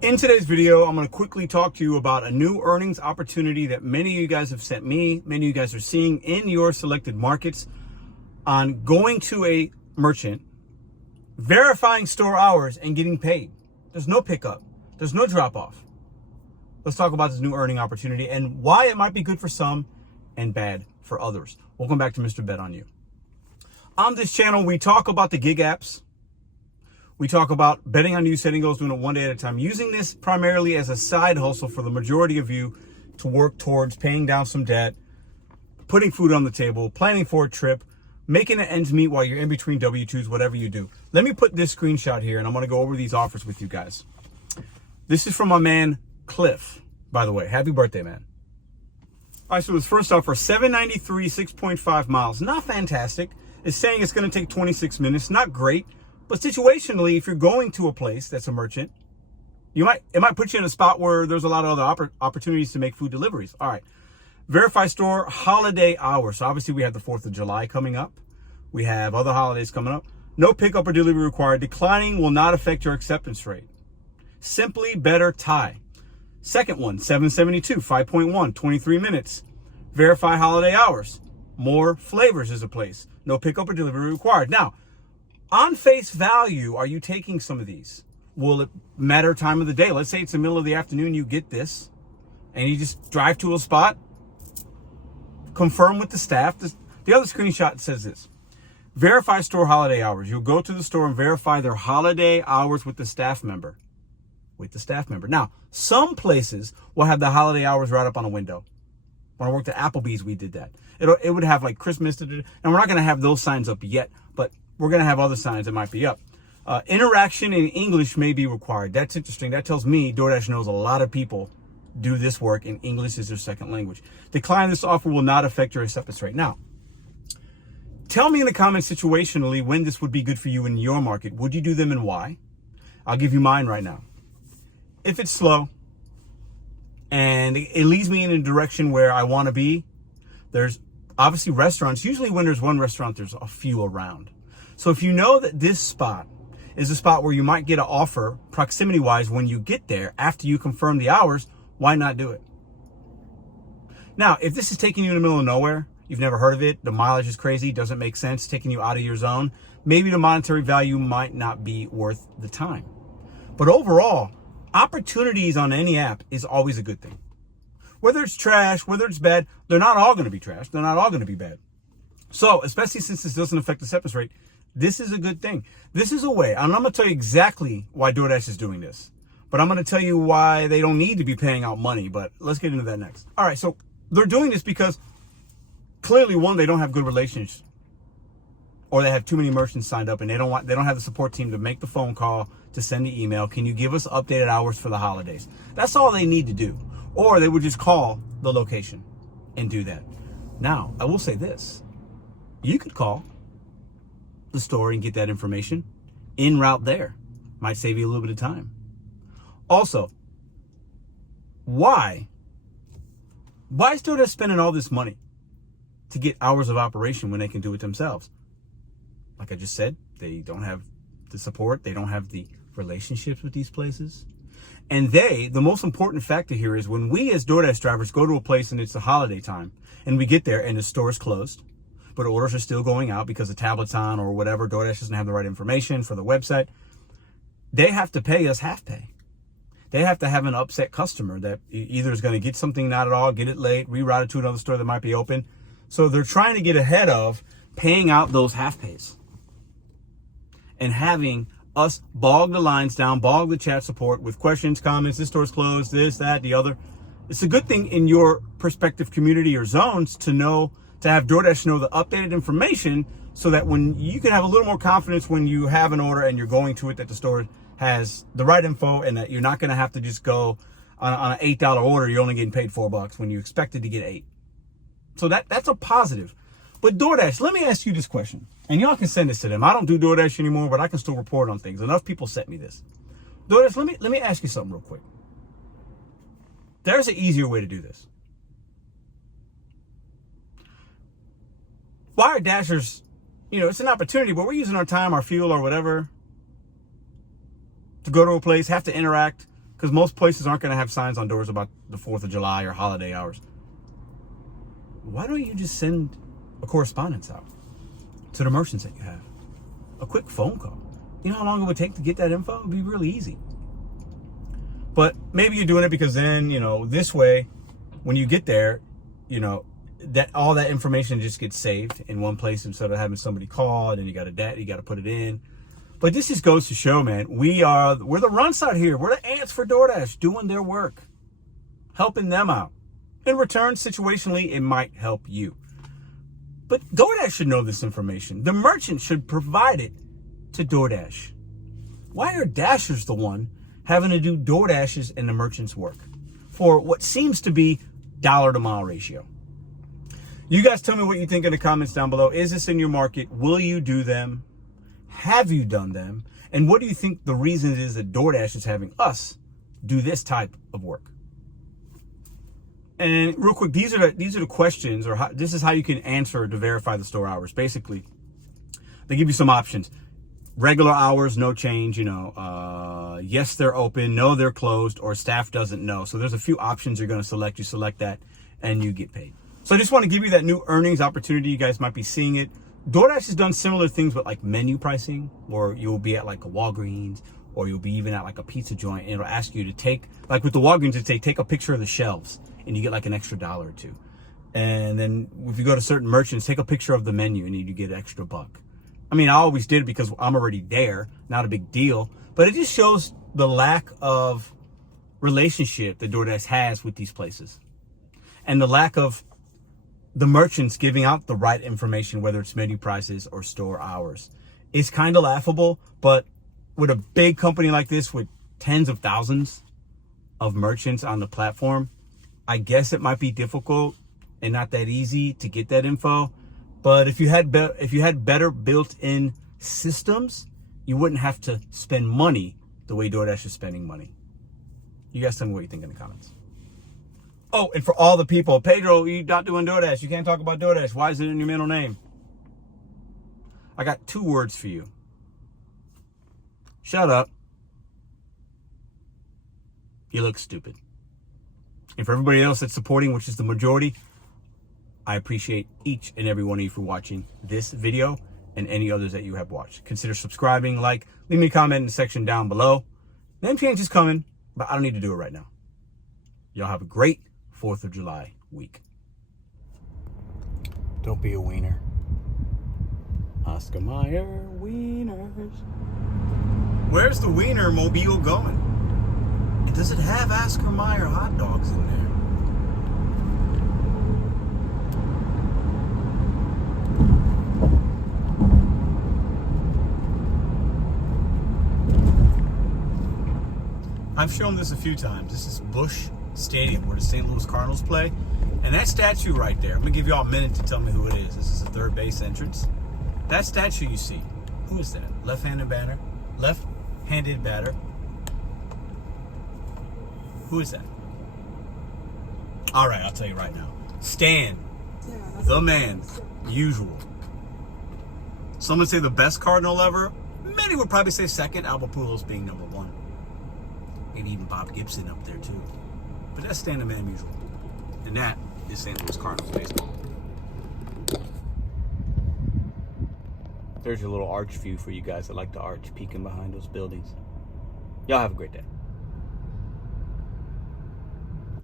In today's video, I'm going to quickly talk to you about a new earnings opportunity that many of you guys have sent me, many of you guys are seeing in your selected markets on going to a merchant, verifying store hours and getting paid. There's no pickup. There's no drop off. Let's talk about this new earning opportunity and why it might be good for some and bad for others. Welcome back to Mr. Bet on You. On this channel, we talk about the gig apps. We talk about betting on you, setting goals, doing it one day at a time, using this primarily as a side hustle for the majority of you to work towards paying down some debt, putting food on the table, planning for a trip, making it ends meet while you're in between W-2s, whatever you do. Let me put this screenshot here and I'm going to go over these offers with you guys. This is from my man, Cliff, by the way. Happy birthday, man. All right, so this first offer, $7.93, 6.5 miles. Not fantastic. It's saying it's going to take 26 minutes. Not great. But situationally, if you're going to a place that's a merchant, it might put you in a spot where there's a lot of other opportunities to make food deliveries. All right. Verify store holiday hours. So obviously we have the 4th of July coming up. We have other holidays coming up. No pickup or delivery required. Declining will not affect your acceptance rate. Simply better tie. Second one, 772, 5.1, 23 minutes. Verify holiday hours. More flavors is a place. No pickup or delivery required. Now, on face value, are you taking some of these? Will it matter time of the day? Let's say it's the middle of the afternoon, you get this, and you just drive to a spot, confirm with the staff. The other screenshot says this. Verify store holiday hours. You'll go to the store and verify their holiday hours with the staff member. Now, some places will have the holiday hours right up on a window. When I worked at Applebee's, we did that. It would have like Christmas, and we're not going to have those signs up yet, but we're going to have other signs that might be up. Interaction in English may be required. That's interesting. That tells me DoorDash knows a lot of people do this work and English is their second language. Decline this offer will not affect your acceptance rate. Now, tell me in the comments situationally when this would be good for you in your market. Would you do them and why? I'll give you mine right now. If it's slow and it leads me in a direction where I want to be, there's obviously restaurants. Usually when there's one restaurant, there's a few around. So if you know that this spot is a spot where you might get an offer proximity-wise when you get there after you confirm the hours, why not do it? Now, if this is taking you in the middle of nowhere, you've never heard of it, the mileage is crazy, doesn't make sense, taking you out of your zone, maybe the monetary value might not be worth the time. But overall, opportunities on any app is always a good thing. Whether it's trash, whether it's bad, they're not all going to be trash. They're not all going to be bad. So, especially since this doesn't affect the acceptance rate, this is a good thing. This is a way, and I'm going to tell you exactly why DoorDash is doing this. But I'm going to tell you why they don't need to be paying out money. But let's get into that next. All right, so they're doing this because clearly, one, they don't have good relations, or they have too many merchants signed up, and they don't have the support team to make the phone call, to send the email. Can you give us updated hours for the holidays? That's all they need to do. Or they would just call the location and do that. Now, I will say this. You could call the store and get that information en route there. Might save you a little bit of time. Also, why is DoorDash spending all this money to get hours of operation when they can do it themselves? Like I just said, they don't have the support. They don't have the relationships with these places. And the most important factor here is when we as DoorDash drivers go to a place and it's the holiday time and we get there and the store is closed, but orders are still going out because the tablet's on or whatever, DoorDash doesn't have the right information for the website, they have to pay us half pay. They have to have an upset customer that either is going to get something not at all, get it late, reroute it to another store that might be open. So they're trying to get ahead of paying out those half pays and having us bog the lines down, bog the chat support with questions, comments, this store's closed, this, that, the other. It's a good thing in your prospective community or zones to have DoorDash know the updated information so that when you can have a little more confidence when you have an order and you're going to it, that the store has the right info and that you're not going to have to just go on an $8 order. You're only getting paid $4 when you expected to get $8. So that's a positive. But DoorDash, let me ask you this question. And y'all can send this to them. I don't do DoorDash anymore, but I can still report on things. Enough people sent me this. DoorDash, let me ask you something real quick. There's an easier way to do this. Why are Dashers, it's an opportunity, but we're using our time, our fuel, or whatever to go to a place, have to interact, because most places aren't going to have signs on doors about the 4th of July or holiday hours. Why don't you just send a correspondence out to the merchants that you have? A quick phone call. You know how long it would take to get that info? It would be really easy. But maybe you're doing it because then, this way, when you get there, that all that information just gets saved in one place instead of having somebody call and then you got to put it in. But this just goes to show, man, we're the runts out here. We're the ants for DoorDash doing their work, helping them out. In return, situationally, it might help you. But DoorDash should know this information. The merchant should provide it to DoorDash. Why are Dashers the one having to do DoorDash's and the merchant's work for what seems to be dollar to mile ratio? You guys tell me what you think in the comments down below. Is this in your market? Will you do them? Have you done them? And what do you think the reason is that DoorDash is having us do this type of work? And real quick, these are the questions, or this is how you can answer to verify the store hours. Basically, they give you some options. Regular hours, no change, yes, they're open, no, they're closed, or staff doesn't know. So there's a few options you're going to select. You select that and you get paid. So I just want to give you that new earnings opportunity. You guys might be seeing it. DoorDash has done similar things with like menu pricing, or you'll be at like a Walgreens, or you'll be even at like a pizza joint, and it'll ask you to take, like with the Walgreens, it'll say, take a picture of the shelves, and you get like an extra $1 or $2. And then if you go to certain merchants, take a picture of the menu and you get an extra $1. I mean, I always did it because I'm already there, not a big deal, but it just shows the lack of relationship that DoorDash has with these places, and the lack of the merchants giving out the right information, whether it's menu prices or store hours. It's kind of laughable, but with a big company like this with tens of thousands of merchants on the platform, I guess it might be difficult and not that easy to get that info. But if you had better built-in systems, you wouldn't have to spend money the way DoorDash is spending money. You guys tell me what you think in the comments. Oh, and for all the people, Pedro, you're not doing DoorDash. You can't talk about DoorDash. Why is it in your middle name? I got 2 words for you. Shut up. You look stupid. And for everybody else that's supporting, which is the majority, I appreciate each and every one of you for watching this video and any others that you have watched. Consider subscribing, leave me a comment in the section down below. Name change is coming, but I don't need to do it right now. Y'all have a great 4th of July week. Don't be a wiener. Oscar Mayer wieners. Where's the wiener mobile going? And does it have Oscar Mayer hot dogs in there? I've shown this a few times. This is Busch Stadium where the St. Louis Cardinals play. And that statue right there, I'm going to give you all a minute to tell me who it is. This is the third base entrance. That statue you see, who is that? Left-handed batter? Left-handed batter. Who is that? All right, I'll tell you right now. Stan, the man, usual. Some would say the best Cardinal ever. Many would probably say second, Albert Pujols being number 1. Maybe even Bob Gibson up there too. But that's Stan the Man usual. And that is St. Louis Cardinals baseball. There's your little arch view for you guys that like to arch, peeking behind those buildings. Y'all have a great day.